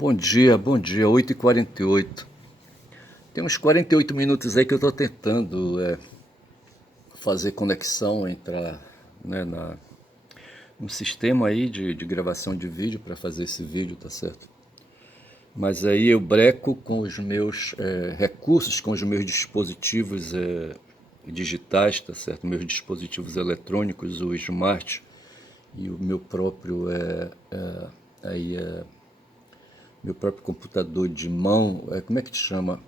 bom dia, 8h48. Tem uns 48 minutos aí que eu estou tentando fazer conexão, entrar, né, no sistema aí de gravação de vídeo para fazer esse vídeo, tá certo? Mas aí eu breco com os meus recursos, com os meus dispositivos digitais, tá certo? Meus dispositivos eletrônicos, o Smart e o meu próprio meu próprio computador de mão, como é que te chama?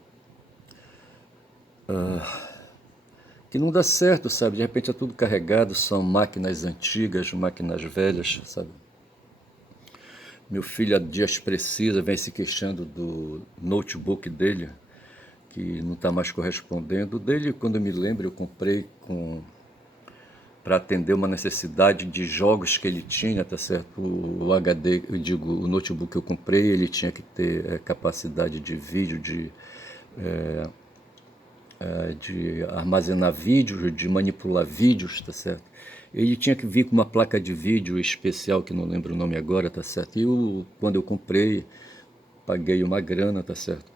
Que não dá certo, sabe? De repente é tudo carregado, são máquinas antigas, máquinas velhas, sabe? Meu filho há dias precisa, vem se queixando do notebook dele, que não está mais correspondendo. O dele, quando eu me lembro, eu comprei para atender uma necessidade de jogos que ele tinha, tá certo? O HD, eu digo, o notebook que eu comprei, ele tinha que ter capacidade de vídeo, de armazenar vídeos, de manipular vídeos, tá certo? Ele tinha que vir com uma placa de vídeo especial, que não lembro o nome agora, tá certo? E quando eu comprei, paguei uma grana, tá certo?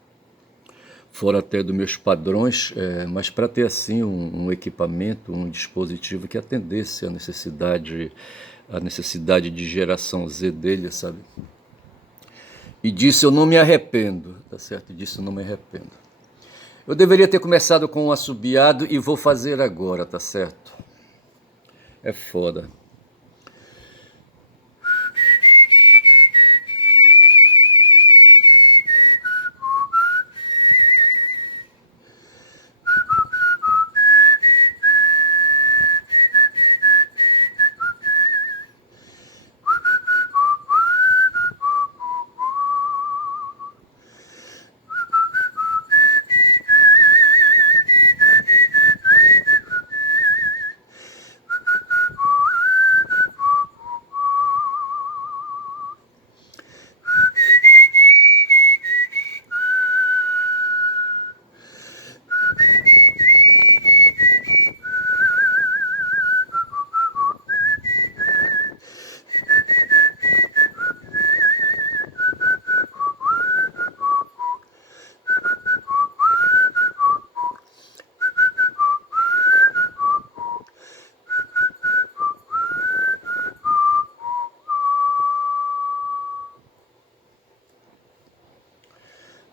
Fora até dos meus padrões, mas para ter assim um equipamento, um dispositivo que atendesse a necessidade de geração Z dele, sabe? E disso eu não me arrependo, tá certo? Disso eu não me arrependo. Eu deveria ter começado com um assobiado e vou fazer agora, tá certo? É foda.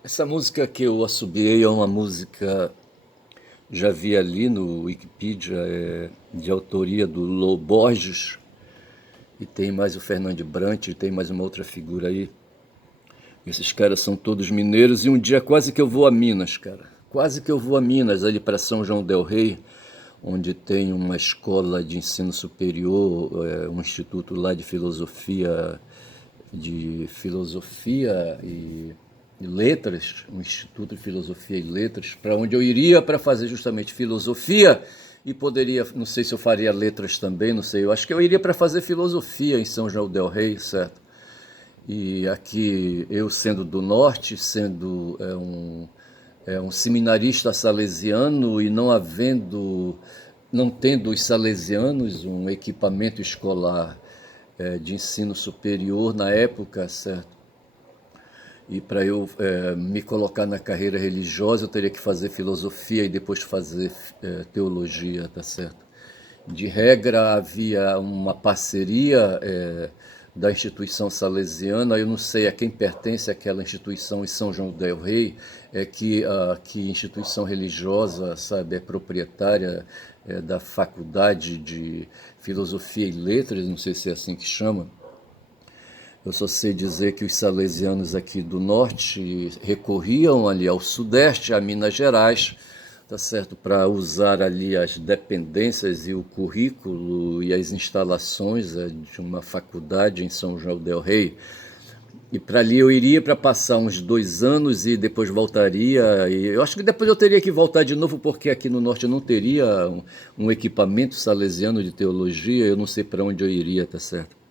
Essa música que eu assobiei é uma música, já vi ali no Wikipedia, de autoria do Lô Borges, e tem mais o Fernando Brant, e tem mais uma outra figura aí. Esses caras são todos mineiros, e um dia quase que eu vou a Minas, cara. Quase que eu vou a Minas, ali para São João del Rei, onde tem uma escola de ensino superior, um instituto lá de filosofia e letras, um instituto de filosofia e letras, para onde eu iria para fazer justamente filosofia e poderia, não sei se eu faria letras também, não sei, eu acho que eu iria para fazer filosofia em São João del Rei, certo? E aqui, eu sendo do norte, sendo um seminarista salesiano e não tendo os salesianos um equipamento escolar de ensino superior na época, certo? E para eu me colocar na carreira religiosa, eu teria que fazer filosofia e depois fazer teologia, tá certo? De regra, havia uma parceria da instituição salesiana, eu não sei a quem pertence aquela instituição em São João del Rei, que instituição religiosa, sabe, é proprietária da faculdade de filosofia e letras, não sei se é assim que chama. Eu só sei dizer que os salesianos aqui do norte recorriam ali ao sudeste, a Minas Gerais, tá certo, para usar ali as dependências e o currículo e as instalações de uma faculdade em São João del Rei. E para ali eu iria para passar uns 2 anos e depois voltaria. E eu acho que depois eu teria que voltar de novo, porque aqui no norte eu não teria um equipamento salesiano de teologia, eu não sei para onde eu iria, tá certo?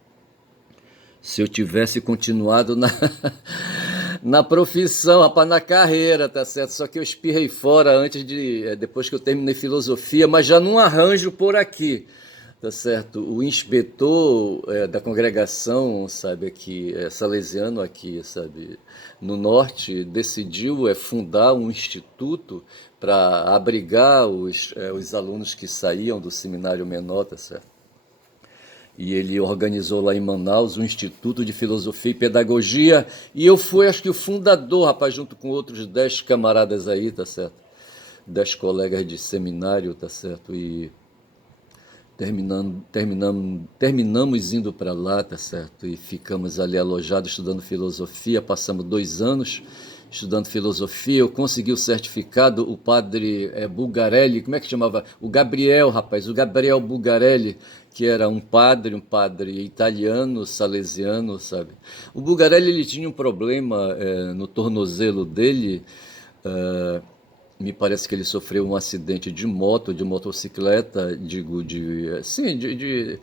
Se eu tivesse continuado na profissão, rapaz, na carreira, tá certo? Só que eu espirrei fora depois que eu terminei filosofia, mas já não arranjo por aqui, tá certo? O inspetor da congregação, sabe, aqui, salesiano aqui, sabe, no norte, decidiu fundar um instituto para abrigar os alunos que saíam do seminário menor, tá certo? E ele organizou lá em Manaus um Instituto de Filosofia e Pedagogia, e eu fui, acho que, o fundador, rapaz, junto com outros 10 camaradas aí, tá certo? 10 colegas de seminário, tá certo? E terminamos indo para lá, tá certo? E ficamos ali alojados estudando filosofia, passamos 2 anos estudando filosofia, eu consegui o certificado, o padre Bulgarelli, como é que chamava? O Gabriel, rapaz, o Gabriel Bulgarelli, que era um padre italiano, salesiano, sabe? O Bulgarelli, ele tinha um problema no tornozelo dele, eh, me parece que ele sofreu um acidente de moto, de motocicleta, digo, de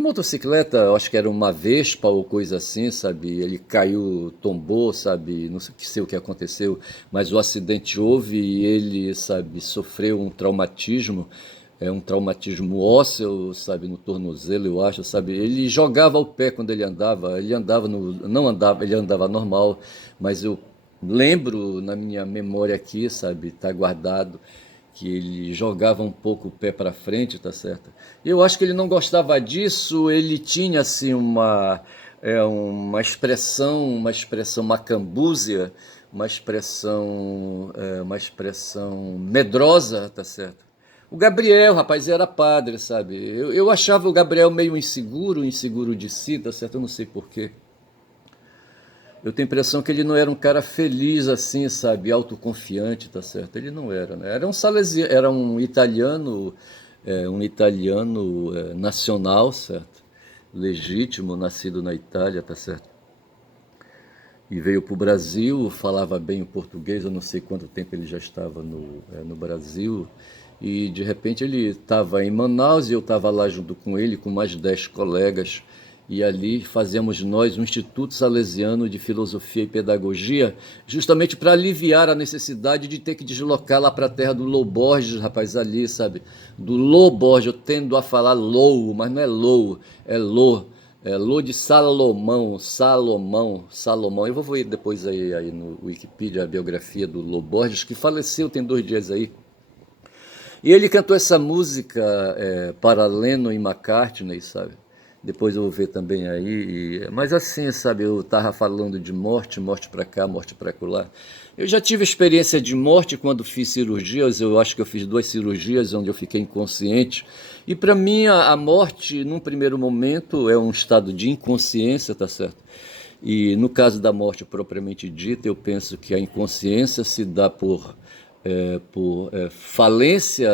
motocicleta, eu acho que era uma Vespa ou coisa assim, sabe? Ele caiu, tombou, sabe? Não sei o que aconteceu, mas o acidente houve e ele, sabe, sofreu um traumatismo ósseo, sabe, no tornozelo, eu acho, sabe? Ele jogava o pé quando ele andava não andava, ele andava normal, mas eu lembro na minha memória aqui, sabe, tá guardado que ele jogava um pouco o pé para frente, tá certo? Eu acho que ele não gostava disso, ele tinha assim uma expressão macambúzia, uma expressão medrosa, tá certo? O Gabriel, rapaz, era padre, sabe? Eu achava o Gabriel meio inseguro de si, tá certo? Eu não sei porquê. Eu tenho a impressão que ele não era um cara feliz assim, sabe, autoconfiante, tá certo? Ele não era, né? Era um salesiano, era um italiano nacional, certo? Legítimo, nascido na Itália, tá certo? E veio para o Brasil, falava bem o português, eu não sei quanto tempo ele já estava no Brasil, e de repente ele estava em Manaus e eu estava lá junto com ele, com mais 10 colegas, e ali fazíamos nós um Instituto Salesiano de Filosofia e Pedagogia, justamente para aliviar a necessidade de ter que deslocar lá para a terra do Lô Borges, rapaz, ali, sabe? Do Lô Borges, eu tendo a falar Lou, mas não é Lou, é Lô. Lô de Salomão. Eu vou ver depois aí no Wikipedia a biografia do Lô Borges, que faleceu tem 2 dias aí. E ele cantou essa música para Lennon e McCartney, sabe? Depois eu vou ver também aí. Mas assim, sabe, eu tava falando de morte, morte para cá, morte para lá. Eu já tive experiência de morte quando fiz cirurgias, eu acho que eu fiz 2 cirurgias onde eu fiquei inconsciente. E para mim a morte, num primeiro momento, é um estado de inconsciência, tá certo? E no caso da morte propriamente dita, eu penso que a inconsciência se dá por falência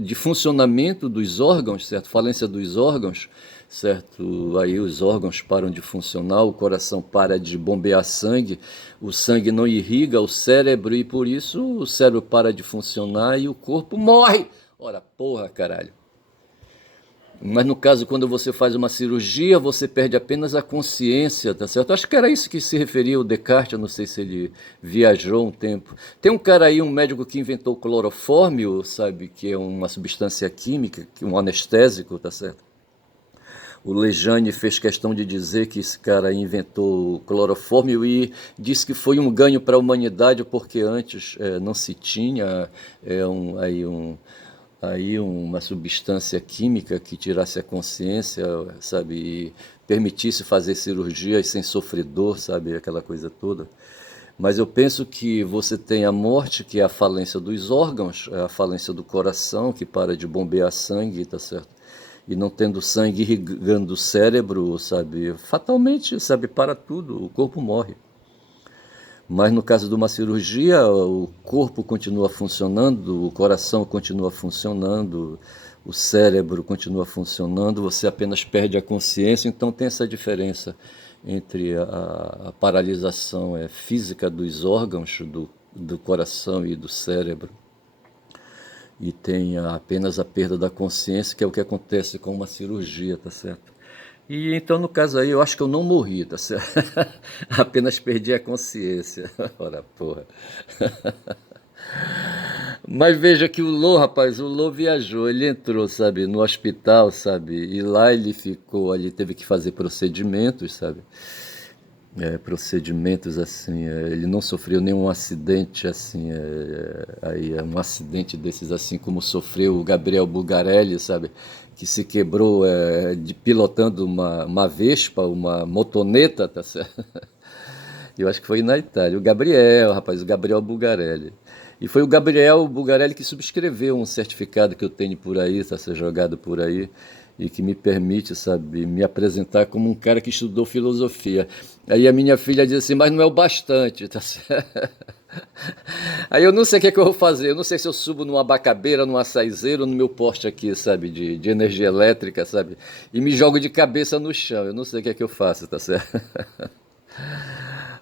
de funcionamento dos órgãos, certo? Falência dos órgãos, certo? Aí os órgãos param de funcionar, o coração para de bombear sangue, o sangue não irriga o cérebro e por isso o cérebro para de funcionar e o corpo morre. Ora, porra, caralho. Mas no caso, quando você faz uma cirurgia, você perde apenas a consciência, tá certo? Acho que era isso que se referia o Descartes, eu não sei se ele viajou um tempo. Tem um cara aí, um médico que inventou o clorofórmio, sabe, que é uma substância química, um anestésico, tá certo? O Lejane fez questão de dizer que esse cara inventou o clorofórmio e disse que foi um ganho para a humanidade porque antes não se tinha uma substância química que tirasse a consciência, sabe, e permitisse fazer cirurgias sem sofrer dor, sabe, aquela coisa toda. Mas eu penso que você tem a morte, que é a falência dos órgãos, é a falência do coração, que para de bombear sangue, tá certo? E não tendo sangue irrigando o cérebro, sabe, fatalmente, sabe, para tudo, o corpo morre. Mas no caso de uma cirurgia, o corpo continua funcionando, o coração continua funcionando, o cérebro continua funcionando, você apenas perde a consciência, então tem essa diferença entre a paralisação física dos órgãos, do coração e do cérebro, e tem apenas a perda da consciência, que é o que acontece com uma cirurgia, tá certo? E então, no caso aí, eu acho que eu não morri, tá certo? Apenas perdi a consciência. Ora, porra. Mas veja que o Lô, rapaz, o Lô viajou, ele entrou, sabe, no hospital, sabe, e lá ele ficou, ali teve que fazer procedimentos, sabe, procedimentos assim, ele não sofreu nenhum acidente assim, aí um acidente desses assim como sofreu o Gabriel Bugarelli, sabe, que se quebrou pilotando uma Vespa, uma motoneta, tá certo? Eu acho que foi na Itália. O Gabriel, rapaz, o Gabriel Bugarelli. E foi o Gabriel Bugarelli que subscreveu um certificado que eu tenho por aí, está sendo jogado por aí, e que me permite, sabe, me apresentar como um cara que estudou filosofia. Aí a minha filha diz assim, mas não é o bastante, tá certo? Aí eu não sei o que é que eu vou fazer, eu não sei se eu subo numa abacabeira, num açaizeiro, no meu poste aqui, sabe, de energia elétrica, sabe, e me jogo de cabeça no chão, eu não sei o que é que eu faço, tá certo?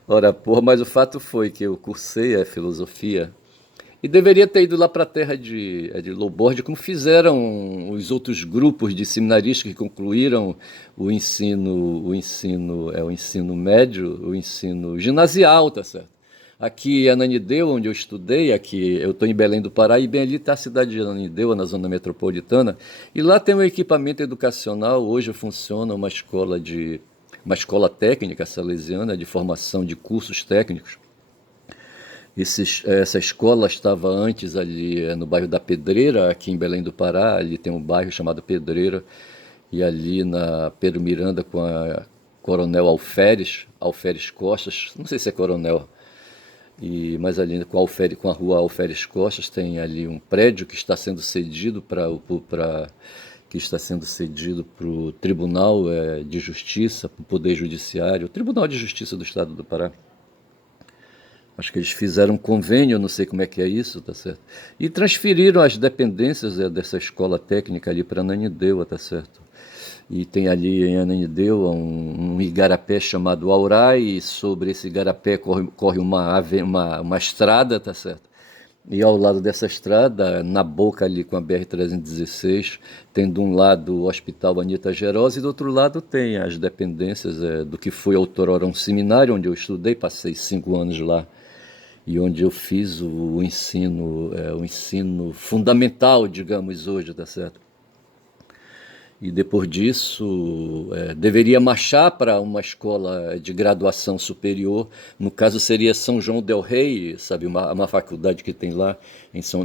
Ora, porra, mas o fato foi que eu cursei a filosofia e deveria ter ido lá para a terra de Loborda, como fizeram os outros grupos de seminaristas que concluíram o ensino médio, o ensino ginasial, tá certo? Aqui em Ananindeua, onde eu estudei, aqui eu estou em Belém do Pará, e bem ali está a cidade de Ananindeua, na zona metropolitana, e lá tem um equipamento educacional, hoje funciona uma escola técnica salesiana de formação de cursos técnicos. Essa escola estava antes ali no bairro da Pedreira, aqui em Belém do Pará, ali tem um bairro chamado Pedreira, e ali na Pedro Miranda com a Coronel Alferes Costas, não sei se é Coronel, mas ali com a rua Alferes Costas tem ali um prédio que está sendo cedido para o Tribunal de Justiça, para o Poder Judiciário, o Tribunal de Justiça do Estado do Pará. Acho que eles fizeram um convênio, não sei como é que é isso, tá certo? E transferiram as dependências dessa escola técnica ali para Ananindeua, tá certo? E tem ali em Ananindeua um igarapé chamado Aurai, e sobre esse igarapé corre uma estrada, tá certo? E ao lado dessa estrada, na boca ali com a BR-316, tem de um lado o Hospital Anita Gerosa e do outro lado tem as dependências do que foi outrora um seminário onde eu estudei, passei 5 anos lá e onde eu fiz o ensino fundamental, digamos hoje, tá certo? E depois disso deveria marchar para uma escola de graduação superior, no caso seria São João del Rei, sabe, uma faculdade que tem lá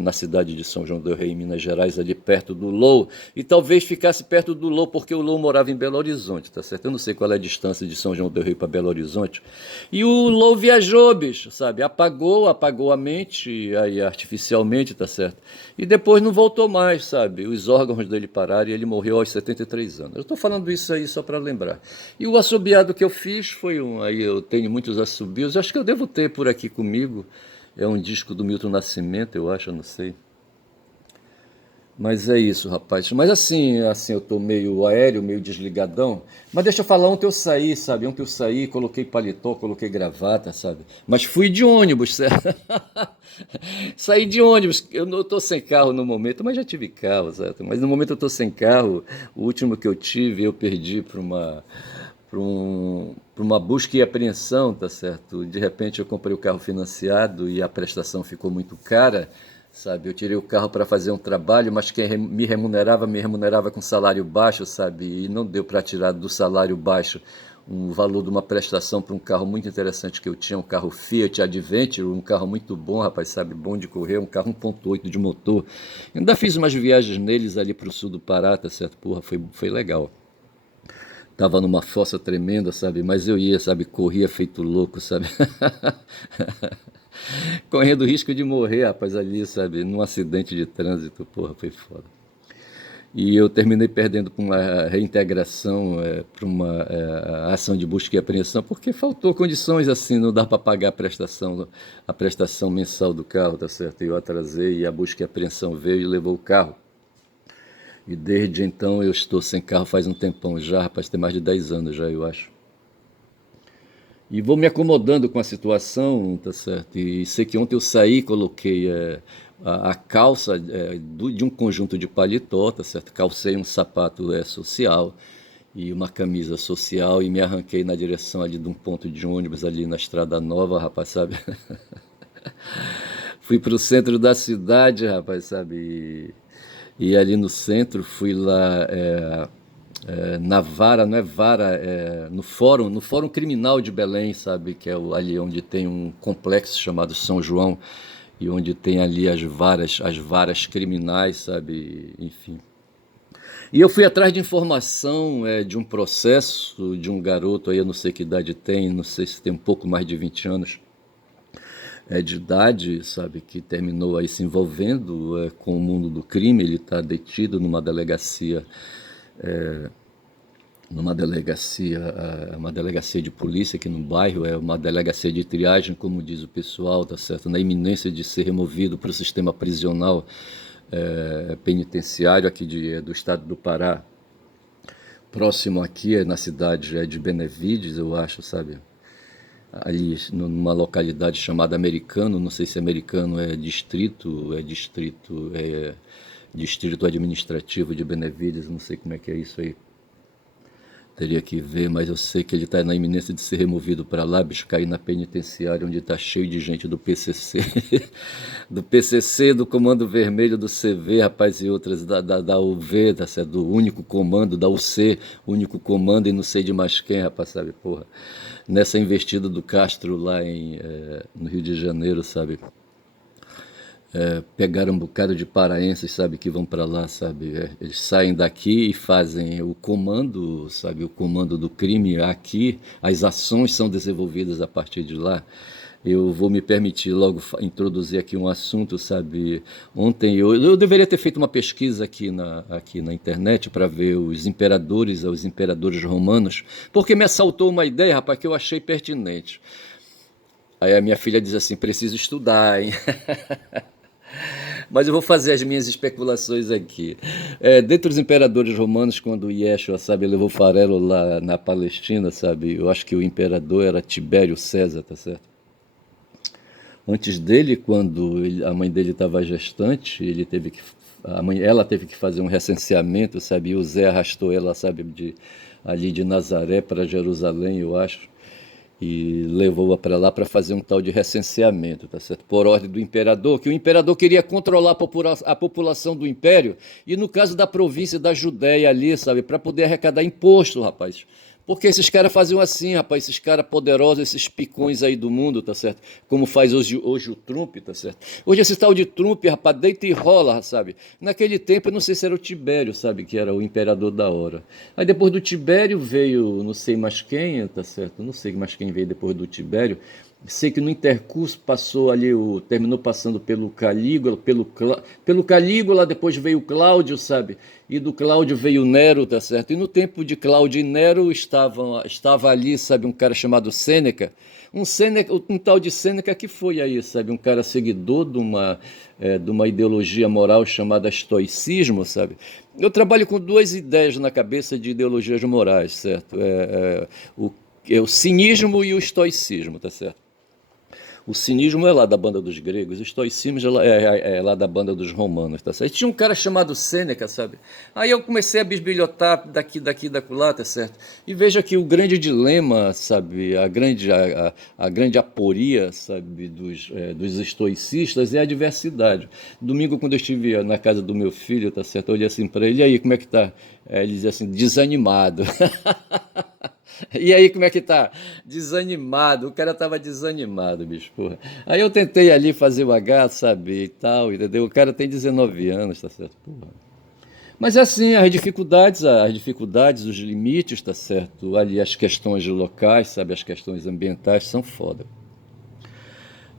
na cidade de São João del Rei, em Minas Gerais, ali perto do Lou, e talvez ficasse perto do Lou, porque o Lou morava em Belo Horizonte, tá certo? Eu não sei qual é a distância de São João del Rei para Belo Horizonte, e o Lou viajou, bicho, sabe, apagou a mente aí artificialmente, tá certo? E depois não voltou mais, sabe, os órgãos dele pararam e ele morreu aos 73 anos. Eu estou falando isso aí só para lembrar. E o assobiado que eu fiz foi aí eu tenho muitos assobios, acho que eu devo ter por aqui comigo, é um disco do Milton Nascimento, eu acho, eu não sei. Mas é isso, rapaz. Mas assim, eu tô meio aéreo, meio desligadão. Mas deixa eu falar, ontem eu saí, sabe? Ontem eu saí, coloquei paletó, coloquei gravata, sabe? Mas fui de ônibus, certo? Saí de ônibus. Eu não tô sem carro no momento, mas já tive carro, certo? Mas no momento eu tô sem carro. O último que eu tive, eu perdi para uma busca e apreensão, tá certo? De repente eu comprei o carro financiado e a prestação ficou muito cara, sabe? Eu tirei o carro para fazer um trabalho, mas quem me remunerava com salário baixo, sabe? E não deu para tirar do salário baixo um valor de uma prestação para um carro muito interessante que eu tinha, um carro Fiat Adventure, um carro muito bom, rapaz, sabe? Bom de correr, um carro 1.8 de motor. Ainda fiz umas viagens neles ali para o sul do Pará, tá certo? Porra, foi legal. Tava numa fossa tremenda, sabe? Mas eu ia, sabe? Corria feito louco, sabe? Correndo risco de morrer, rapaz, ali, sabe? Num acidente de trânsito, porra, foi foda. E eu terminei perdendo para uma reintegração, para uma ação de busca e apreensão, porque faltou condições assim, não dá para pagar a prestação mensal do carro, tá certo? E eu atrasei e a busca e apreensão veio e levou o carro. E desde então eu estou sem carro faz um tempão já, rapaz, tem mais de 10 anos já, eu acho. E vou me acomodando com a situação, tá certo? E sei que ontem eu saí, coloquei a calça de um conjunto de paletó, tá certo? Calcei um sapato social e uma camisa social e me arranquei na direção ali de um ponto de ônibus ali na Estrada Nova, rapaz, sabe? Fui para o centro da cidade, rapaz, sabe? E ali no centro, fui lá na vara, não é vara, no Fórum Criminal de Belém, sabe? Que é ali onde tem um complexo chamado São João e onde tem ali as varas criminais, sabe? Enfim. E eu fui atrás de informação de um processo de um garoto aí, eu não sei que idade tem, não sei se tem um pouco mais de 20 anos de idade, sabe, que terminou aí se envolvendo com o mundo do crime. Ele está detido uma delegacia de polícia aqui no bairro, é uma delegacia de triagem, como diz o pessoal, tá certo, na iminência de ser removido para o sistema prisional penitenciário aqui do estado do Pará, próximo aqui, na cidade de Benevides, eu acho, sabe, ali numa localidade chamada Americano, não sei se Americano é distrito administrativo de Benevides, não sei como é que é isso aí. Teria que ver, mas eu sei que ele está na iminência de ser removido para lá, bicho, cair na penitenciária, onde está cheio de gente do PCC, do PCC, do Comando Vermelho, do CV, rapaz, e outras, da UV, do único comando, da UC, único comando, e não sei de mais quem, rapaz, sabe, porra. Nessa investida do Castro lá no Rio de Janeiro, sabe, pegaram um bocado de paraenses, sabe, que vão para lá, sabe, eles saem daqui e fazem o comando, sabe, o comando do crime aqui, as ações são desenvolvidas a partir de lá. Eu vou me permitir logo introduzir aqui um assunto, sabe, ontem eu deveria ter feito uma pesquisa aqui na internet para ver os imperadores romanos, porque me assaltou uma ideia, rapaz, que eu achei pertinente. Aí a minha filha diz assim, preciso estudar, hein? Mas eu vou fazer as minhas especulações aqui. Dentre os imperadores romanos, quando Yeshua, sabe, levou farelo lá na Palestina, sabe, eu acho que o imperador era Tibério César, tá certo? Antes dele, quando a mãe dele estava gestante, ela teve que fazer um recenseamento, sabe, e o Zé arrastou ela, sabe, ali de Nazaré para Jerusalém, eu acho, e levou-a para lá para fazer um tal de recenseamento, tá certo? Por ordem do imperador, que o imperador queria controlar a população do império, e no caso da província da Judéia ali, sabe, para poder arrecadar imposto, rapaz. Porque esses caras faziam assim, rapaz, esses caras poderosos, esses picões aí do mundo, tá certo? Como faz hoje o Trump, tá certo? Hoje esse tal de Trump, rapaz, deita e rola, sabe? Naquele tempo, eu não sei se era o Tibério, sabe, que era o imperador da hora. Aí depois do Tibério veio, não sei mais quem, tá certo? Não sei mais quem veio depois do Tibério. Sei que no intercurso passou ali, terminou passando pelo Calígula, pelo Calígula, depois veio o Cláudio, sabe? E do Cláudio veio o Nero, tá certo? E no tempo de Cláudio e Nero estava ali, sabe, um cara chamado Sêneca, um tal de Sêneca que foi aí, sabe, um cara seguidor de uma ideologia moral chamada estoicismo, sabe? Eu trabalho com duas ideias na cabeça de ideologias morais, certo? O cinismo e o estoicismo, tá certo? O cinismo é lá da banda dos gregos, o estoicismo é lá da banda dos romanos, tá certo? E tinha um cara chamado Sêneca, sabe? Aí eu comecei a bisbilhotar daqui, da acolá, tá certo? E veja que o grande dilema, sabe, a grande aporia, sabe, dos estoicistas é a diversidade. Domingo, quando eu estive na casa do meu filho, tá certo? Eu olhei assim para ele, e aí, como é que tá? Ele dizia assim, desanimado. E aí, como é que tá? Desanimado, o cara tava desanimado, bicho, porra. Aí eu tentei ali fazer o H, sabe, e tal, entendeu? O cara tem 19 anos, tá certo, porra. Mas é assim, as dificuldades, os limites, tá certo? Ali as questões locais, sabe, as questões ambientais são foda.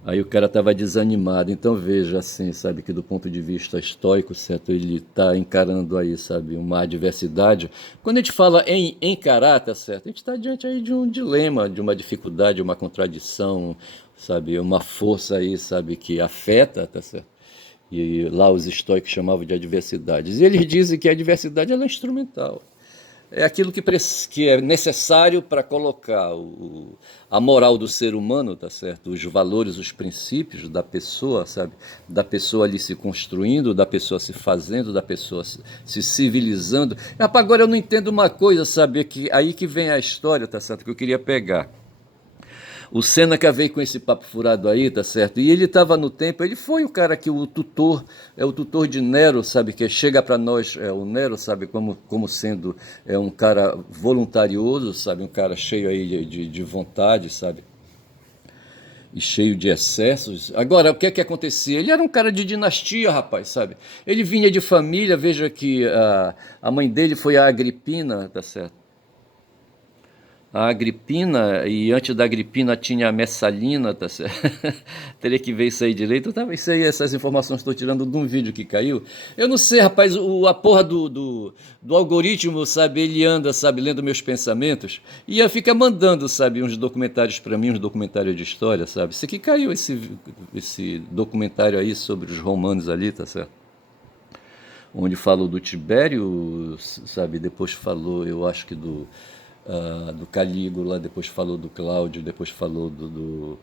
Aí o cara estava desanimado. Então veja assim, sabe, que do ponto de vista estoico, certo, ele está encarando aí, sabe, uma adversidade. Quando a gente fala em encarar, tá certo, a gente está diante aí de um dilema, de uma dificuldade, uma contradição, sabe, uma força aí, sabe, que afeta, tá certo. E lá os estoicos chamavam de adversidades. E eles dizem que a adversidade ela é instrumental. É aquilo que é necessário para colocar a moral do ser humano, tá certo? Os valores, os princípios da pessoa, sabe? Da pessoa ali se construindo, da pessoa se fazendo, da pessoa se civilizando. Agora eu não entendo uma coisa, sabe? Que aí que vem a história, tá certo? Que eu queria pegar. O Seneca veio com esse papo furado aí, tá certo? E ele estava no tempo, ele foi o cara que o tutor, é o tutor de Nero, sabe? Que chega para nós, o Nero, sabe? Como sendo um cara voluntarioso, sabe? Um cara cheio aí de vontade, sabe? E cheio de excessos. Agora, o que é que acontecia? Ele era um cara de dinastia, rapaz, sabe? Ele vinha de família, veja que a mãe dele foi a Agripina, tá certo? A Agripina, e antes da Agripina tinha a Messalina, tá certo? Teria que ver isso aí direito. Isso aí, essas informações estou tirando de um vídeo que caiu. Eu não sei, rapaz, a porra do algoritmo, sabe, ele anda, sabe, lendo meus pensamentos e fica mandando, sabe, uns documentários para mim, uns documentários de história, sabe? Isso aqui caiu, esse documentário aí sobre os romanos ali, tá certo? Onde falou do Tibério, sabe, depois falou, eu acho que do Calígula, depois falou do Cláudio, depois falou do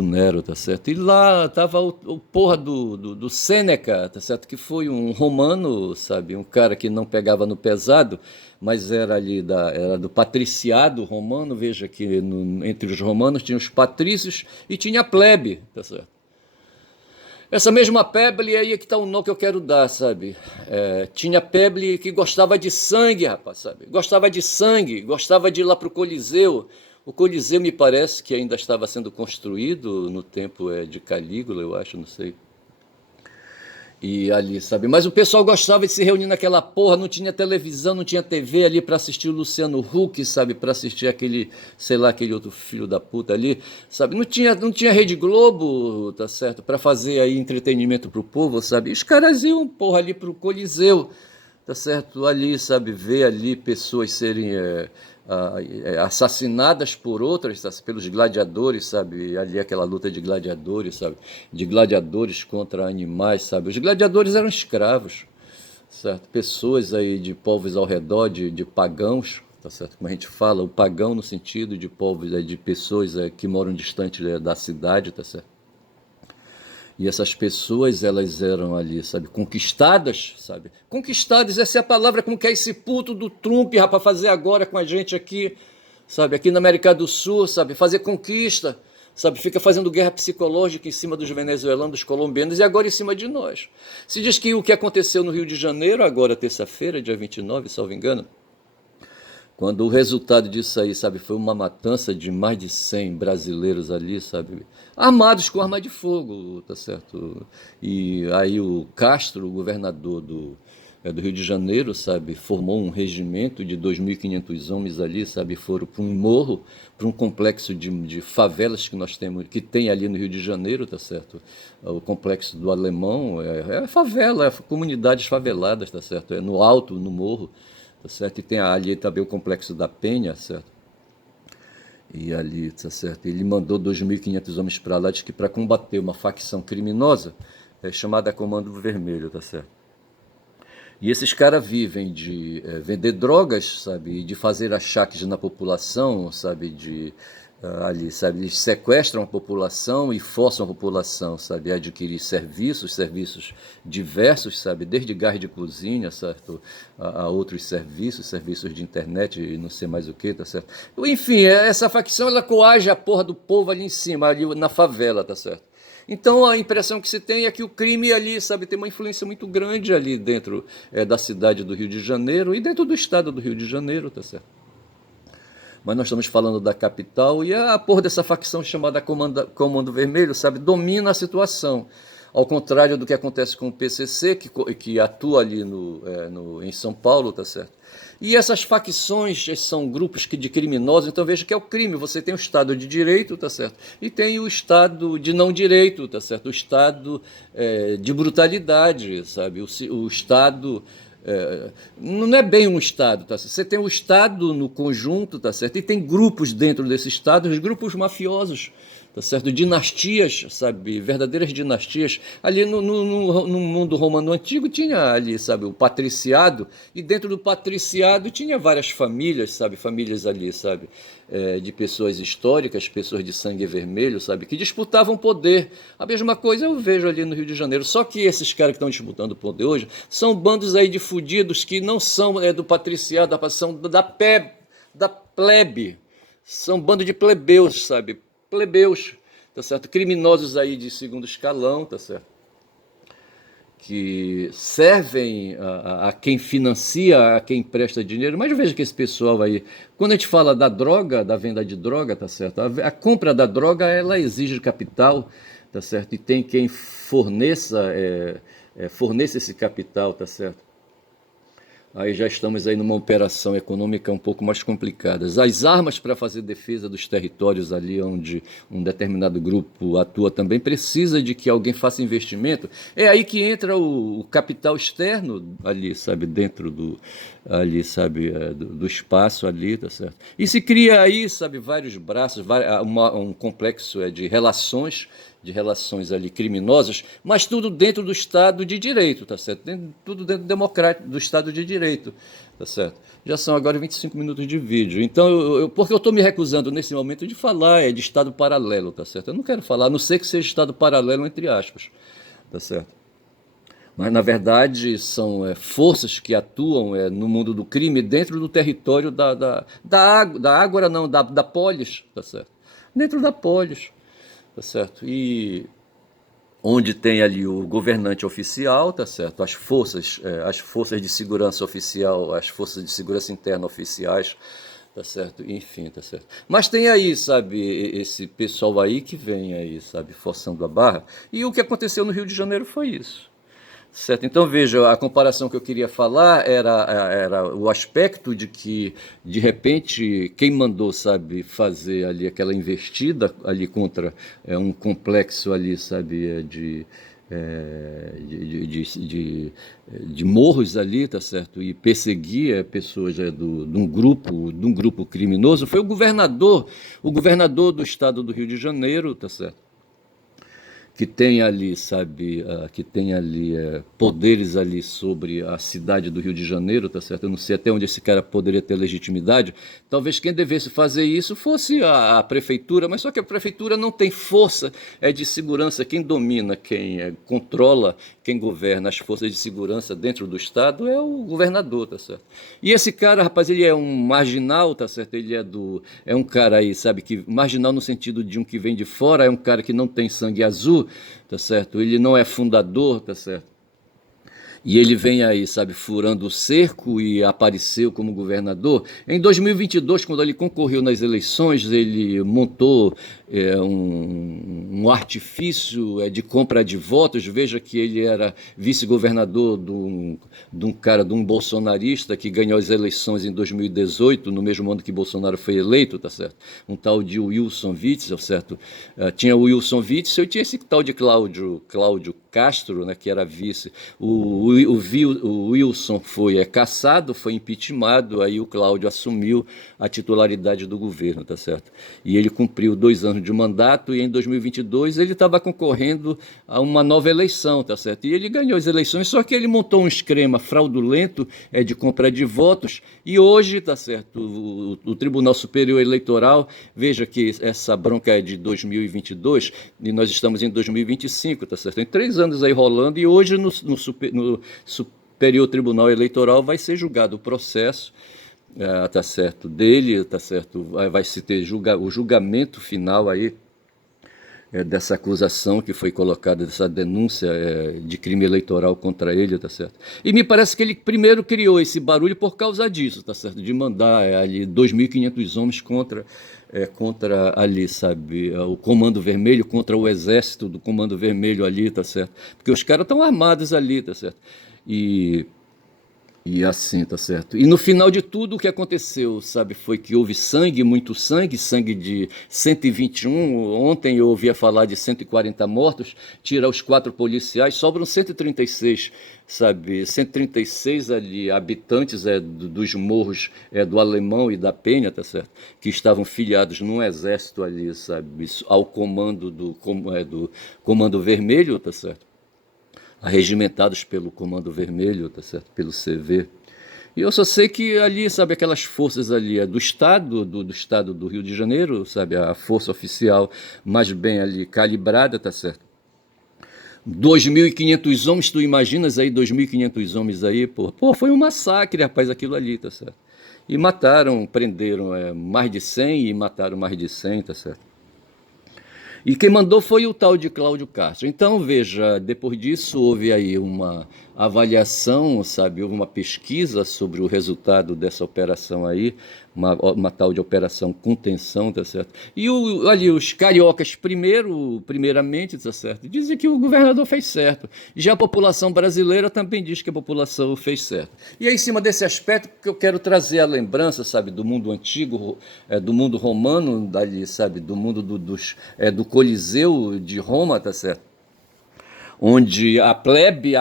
Nero, tá certo? E lá tava o porra do Sêneca, tá certo? Que foi um romano, sabe? Um cara que não pegava no pesado, mas era ali era do patriciado romano. Veja que entre os romanos tinha os patrícios e tinha a plebe, tá certo? Essa mesma Peble aí é que tá o nó que eu quero dar, sabe? Tinha Peble que gostava de sangue, rapaz, sabe? Gostava de sangue, gostava de ir lá pro Coliseu. O Coliseu me parece que ainda estava sendo construído no tempo de Calígula, eu acho, não sei. E ali, sabe? Mas o pessoal gostava de se reunir naquela porra, não tinha televisão, não tinha TV ali para assistir o Luciano Huck, sabe? Para assistir aquele, sei lá, aquele outro filho da puta ali, sabe? Não tinha Rede Globo, tá certo? Para fazer aí entretenimento pro povo, sabe? E os caras iam, porra, ali pro Coliseu, tá certo? Ali, sabe? Ver ali pessoas serem assassinadas por outras, sabe? Pelos gladiadores, sabe? Ali aquela luta de gladiadores, sabe? De gladiadores contra animais, sabe? Os gladiadores eram escravos, certo? Pessoas aí de povos ao redor, de pagãos, tá certo? Como a gente fala, o pagão no sentido de povos, de pessoas que moram distante da cidade, tá certo? E essas pessoas, elas eram ali, sabe, conquistadas, sabe? Conquistadas, essa é a palavra, como que é esse puto do Trump, rapaz, fazer agora com a gente aqui, sabe? Aqui na América do Sul, sabe? Fazer conquista, sabe? Fica fazendo guerra psicológica em cima dos venezuelanos, dos colombianos e agora em cima de nós. Se diz que o que aconteceu no Rio de Janeiro, agora terça-feira, dia 29, salvo engano, quando o resultado disso aí, sabe, foi uma matança de mais de 100 brasileiros ali, sabe, armados com arma de fogo, tá certo? E aí o Castro, o governador do Rio de Janeiro, sabe, formou um regimento de 2.500 homens ali, sabe, foram para um morro, para um complexo de favelas que nós temos, que tem ali no Rio de Janeiro, tá certo? O complexo do Alemão, é favela, comunidades faveladas, tá certo? É no alto, no morro, tá certo? E tem ali também o complexo da Penha, certo? E ali, tá certo? Ele mandou 2.500 homens para lá, diz que para combater uma facção criminosa chamada Comando Vermelho, tá certo? E esses caras vivem de vender drogas, sabe? De fazer achaques na população, sabe? Ali, sabe? Eles sequestram a população e forçam a população, sabe? A adquirir serviços diversos, sabe? Desde gás de cozinha, certo? A outros serviços de internet e não sei mais o que, tá certo? Enfim, essa facção, ela coage a porra do povo ali em cima, ali na favela, tá certo? Então a impressão que se tem é que o crime ali, sabe, tem uma influência muito grande ali dentro da cidade do Rio de Janeiro e dentro do estado do Rio de Janeiro, tá certo? Mas nós estamos falando da capital e a porra dessa facção chamada Comando Vermelho, sabe, domina a situação. Ao contrário do que acontece com o PCC, que atua ali em São Paulo, tá certo? E essas facções são grupos de criminosos, então veja que é o crime. Você tem o Estado de Direito, tá certo? E tem o Estado de não direito, tá certo? O Estado de brutalidade, sabe? O Estado não é bem um Estado, tá certo? Você tem o Estado no conjunto, tá certo? E tem grupos dentro desse Estado, os grupos mafiosos, tá certo? Dinastias, sabe? Verdadeiras dinastias. Ali no mundo romano antigo tinha ali, sabe, o patriciado, e dentro do patriciado tinha várias famílias, sabe? Famílias ali, sabe? De pessoas históricas, pessoas de sangue vermelho, sabe? Que disputavam poder. A mesma coisa eu vejo ali no Rio de Janeiro. Só que esses caras que estão disputando poder hoje são bandos aí de fudidos que não são do patriciado, são da plebe, São um bando de plebeus, sabe? Plebeus, tá certo? Criminosos aí de segundo escalão, tá certo? Que servem a quem financia, a quem presta dinheiro. Mas veja que esse pessoal aí, quando a gente fala da droga, da venda de droga, tá certo? A compra da droga, ela exige capital, tá certo? E tem quem forneça esse capital, tá certo? Aí já estamos aí numa operação econômica um pouco mais complicada. As armas para fazer defesa dos territórios ali onde um determinado grupo atua também precisa de que alguém faça investimento. É aí que entra o capital externo ali, sabe, dentro do ali, sabe, do espaço ali, tá certo? E se cria aí, sabe, vários braços, um complexo de relações ali criminosas, mas tudo dentro do Estado de Direito, tá certo? Tudo dentro do Estado de Direito, tá certo? Já são agora 25 minutos de vídeo. Então, porque eu estou me recusando nesse momento de falar de Estado paralelo, tá certo? Eu não quero falar, a não ser que seja Estado paralelo entre aspas, tá certo? Mas, na verdade, são forças que atuam no mundo do crime dentro do território da Ágora, não, da Polis, tá certo? Dentro da Polis, tá certo? E onde tem ali o governante oficial, tá certo? As forças de segurança oficial, as forças de segurança interna oficiais, tá certo? Enfim, tá certo? Mas tem aí, sabe, esse pessoal aí que vem aí, sabe, forçando a barra. E o que aconteceu no Rio de Janeiro foi isso. Certo, então veja, a comparação que eu queria falar era o aspecto de que, de repente, quem mandou, sabe, fazer ali aquela investida ali contra um complexo ali, sabe, de morros ali, tá certo, e perseguir pessoas de um grupo criminoso, foi o governador do estado do Rio de Janeiro, tá certo? Que tem ali, sabe, que tem ali poderes ali sobre a cidade do Rio de Janeiro, tá certo? Eu não sei até onde esse cara poderia ter legitimidade. Talvez quem devesse fazer isso fosse a prefeitura, mas só que a prefeitura não tem força de segurança. Quem domina, quem controla, quem governa as forças de segurança dentro do estado é o governador, tá certo? E esse cara, rapaz, ele é um marginal, tá certo? Ele é um cara aí, sabe, que marginal no sentido de um que vem de fora, é um cara que não tem sangue azul, tá certo? Ele não é fundador, tá certo? E ele vem aí, sabe, furando o cerco e apareceu como governador. Em 2022, quando ele concorreu nas eleições, ele montou um artifício de compra de votos. Veja que ele era vice-governador de um cara, de um bolsonarista que ganhou as eleições em 2018, no mesmo ano que Bolsonaro foi eleito, tá certo? Um tal de Wilson Witzel, certo? Tinha o Wilson Witzel e tinha esse tal de Cláudio Castro, né, que era vice. O Wilson foi cassado, foi impeachmentado, aí o Cláudio assumiu a titularidade do governo, tá certo? E ele cumpriu 2 anos de mandato e em 2022 ele estava concorrendo a uma nova eleição, tá certo? E ele ganhou as eleições, só que ele montou um esquema fraudulento de compra de votos e hoje, tá certo, o Tribunal Superior Eleitoral, veja que essa bronca é de 2022 e nós estamos em 2025, tá certo? Tem 3 anos aí rolando e hoje no Superior Tribunal Eleitoral vai ser julgado o processo, tá certo, dele, tá certo, vai se ter o julgamento final aí dessa acusação que foi colocada, dessa denúncia de crime eleitoral contra ele, tá certo? E me parece que ele primeiro criou esse barulho por causa disso, tá certo? De mandar ali 2.500 homens contra ali, sabe, o Comando Vermelho, contra o exército do Comando Vermelho ali, tá certo? Porque os caras estão armados ali, tá certo? E assim, tá certo? E no final de tudo, o que aconteceu, sabe, foi que houve sangue, muito sangue, sangue de 121. Ontem eu ouvia falar de 140 mortos, tira os 4 policiais, sobram 136, sabe? 136 ali, habitantes dos morros do Alemão e da Penha, tá certo? Que estavam filiados num exército ali, sabe? Ao comando do Comando Vermelho, tá certo? Arregimentados pelo Comando Vermelho, tá certo? Pelo CV. E eu só sei que ali, sabe, aquelas forças ali do Estado, do Estado do Rio de Janeiro, sabe, a força oficial mais bem ali calibrada, tá certo? 2.500 homens, tu imaginas aí 2.500 homens aí, pô, foi um massacre, rapaz, aquilo ali, tá certo? e mataram, prenderam mais de 100 e mataram mais de 100, tá certo? E quem mandou foi o tal de Cláudio Castro. Então, veja, depois disso houve aí uma avaliação, sabe, houve uma pesquisa sobre o resultado dessa operação aí, uma tal de operação contenção, tá certo? E ali os cariocas primeiramente, tá certo, dizem que o governador fez certo. Já a população brasileira também diz que a população fez certo. E é em cima desse aspecto que eu quero trazer a lembrança, sabe, do mundo antigo, do mundo romano, dali, sabe, do mundo do Coliseu de Roma, tá certo? Onde a plebe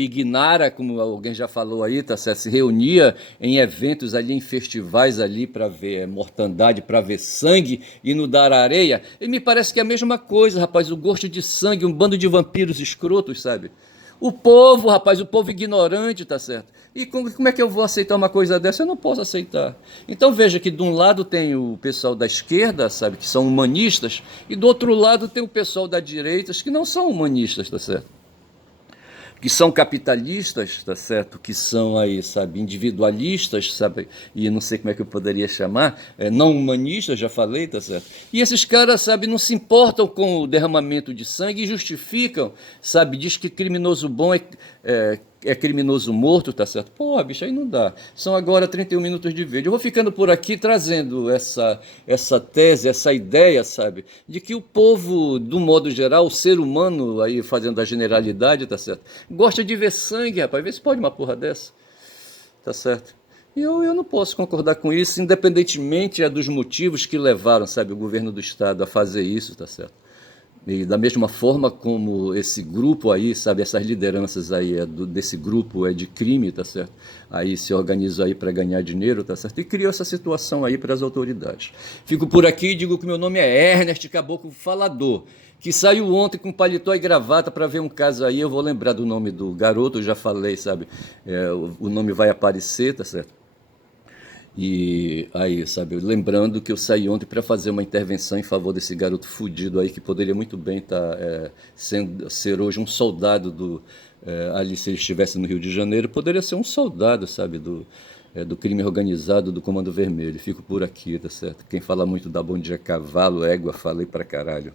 ignara, como alguém já falou aí, tá certo? Se reunia em eventos ali, em festivais ali para ver mortandade, para ver sangue e no dar areia. E me parece que é a mesma coisa, rapaz, o gosto de sangue, um bando de vampiros escrotos, sabe? O povo, rapaz, o povo ignorante, tá certo? E como é que eu vou aceitar uma coisa dessa? Eu não posso aceitar. Então veja que de um lado tem o pessoal da esquerda, sabe, que são humanistas, e do outro lado tem o pessoal da direita, que não são humanistas, tá certo? Que são capitalistas, tá certo? Que são aí, sabe, individualistas, sabe? E não sei como é que eu poderia chamar, não humanistas, já falei, tá certo? E esses caras, sabe, não se importam com o derramamento de sangue e justificam, sabe? Diz que criminoso bom é criminoso morto, tá certo? Pô, bicho, aí não dá. São agora 31 minutos de vídeo. Eu vou ficando por aqui trazendo essa tese, essa ideia, sabe? De que o povo, do modo geral, o ser humano, aí fazendo a generalidade, tá certo? Gosta de ver sangue, rapaz. Vê se pode uma porra dessa, tá certo? E eu não posso concordar com isso, independentemente dos motivos que levaram, sabe, o governo do estado a fazer isso, tá certo? E da mesma forma como esse grupo aí, sabe, essas lideranças aí desse grupo de crime, tá certo? Aí se organizou aí para ganhar dinheiro, tá certo? E criou essa situação aí para as autoridades. Fico por aqui e digo que meu nome é Ernest Caboclo Falador, que saiu ontem com paletó e gravata para ver um caso aí. Eu vou lembrar do nome do garoto, eu já falei, sabe? O nome vai aparecer, tá certo? E aí, sabe, lembrando que eu saí ontem para fazer uma intervenção em favor desse garoto fudido aí, que poderia muito bem estar ser hoje um soldado ali, se ele estivesse no Rio de Janeiro, poderia ser um soldado, sabe, do crime organizado do Comando Vermelho. Fico por aqui, tá certo? Quem fala muito dá bom dia cavalo, égua, falei pra caralho.